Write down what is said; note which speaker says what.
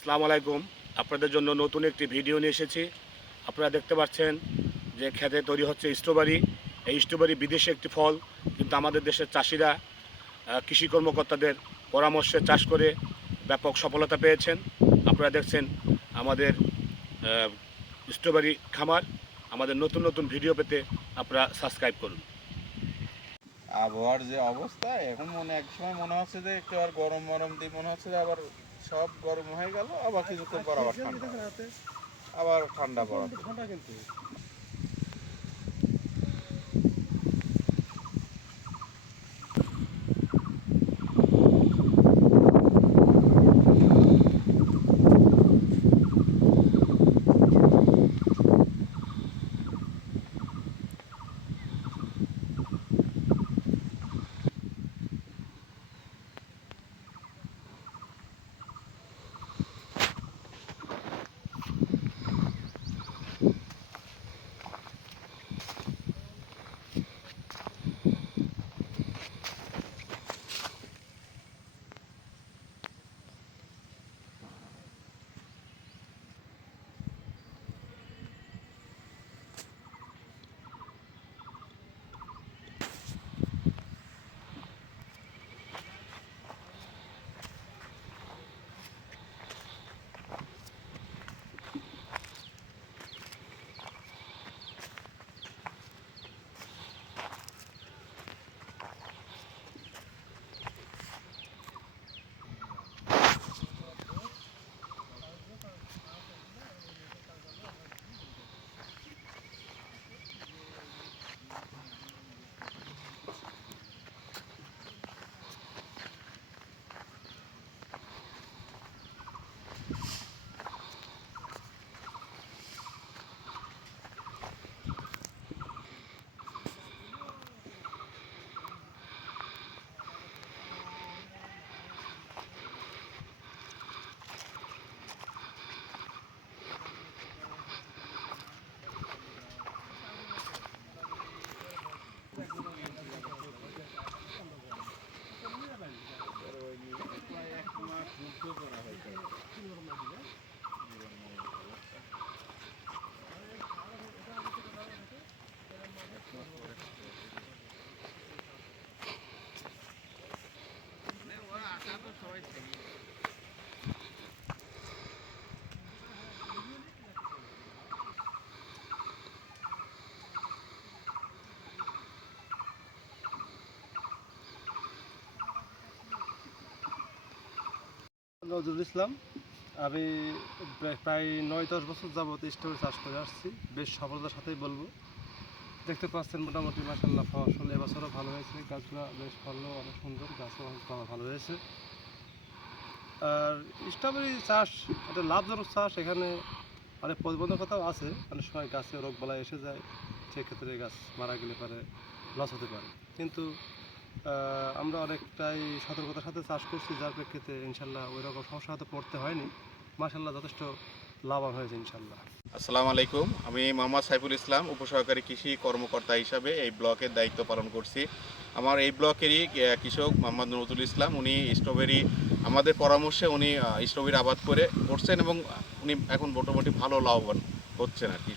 Speaker 1: আসসালামু আলাইকুম। আপনাদের জন্য নতুন একটি ভিডিও নিয়ে এসেছি। আপনারা দেখতে পাচ্ছেন যে খেতে তৈরি হচ্ছে স্ট্রবেরি। এই স্ট্রবেরি বিদেশে একটি ফল, কিন্তু আমাদের দেশের চাষিরা কৃষি কর্মকর্তাদের পরামর্শে চাষ করে ব্যাপক সফলতা পেয়েছেন। আপনারা দেখছেন আমাদের স্ট্রবেরি খামার। আমাদের নতুন নতুন ভিডিও পেতে আপনারা সাবস্ক্রাইব করুন।
Speaker 2: আবহাওয়ার যে অবস্থা, এখন মনে, এক সময় মনে হচ্ছে যে একটু আর গরম গরম দিয়ে মনে হচ্ছে যে আবার সব গরম হয়ে গেল আবার কিছুক্ষণ পর আবার ঠান্ডা। আবার ঠান্ডা পড়া
Speaker 3: নজরুল ইসলাম। আমি প্রায়- নয় দশ বছর যাবত স্টোরে চাষ করে আসছি। বেশ সফলতার সাথেই বলব। দেখতে পাচ্ছেন মোটামুটি মাসাল্লাহ ফসল এবছরও ভালো হয়েছে। গাছগুলো বেশ ফলও অনেক সুন্দর, গাছও ভালো- ভালো হয়েছে। আর স্ট্রবেরি চাষ, একটা লাভজনক চাষ, এখানে অনেক প্রতিবন্ধকতাও আছে। অনেক সময় গাছে রোগ বালাই এসে যায়, সেক্ষেত্রে গাছ মারা গেলে পারে লস হতে পারে। কিন্তু আমরা অনেকটাই সতর্কতার সাথে চাষ করছি, যার প্রেক্ষিতে ইনশাল্লাহ ওই রকম সমস্যা হয়তো পড়তে হয়নি। মাসাল্লাহ যথেষ্ট লাভবান হয়েছে ইনশাল্লাহ।
Speaker 2: আসসালামু আলাইকুম, আমি মোহাম্মদ সাইফুল ইসলাম, উপসহকারী কৃষি কর্মকর্তা হিসাবে এই ব্লকের দায়িত্ব পালন করছি। আমার এই ব্লকেরই কৃষক মোহাম্মদ নজরুল ইসলাম, উনি স্ট্রবেরি, আমাদের পরামর্শে উনি স্ট্রবেরি আবাদ করে করছেন এবং উনি এখন মোটামুটি ভালো লাভবান হচ্ছেন আর কি।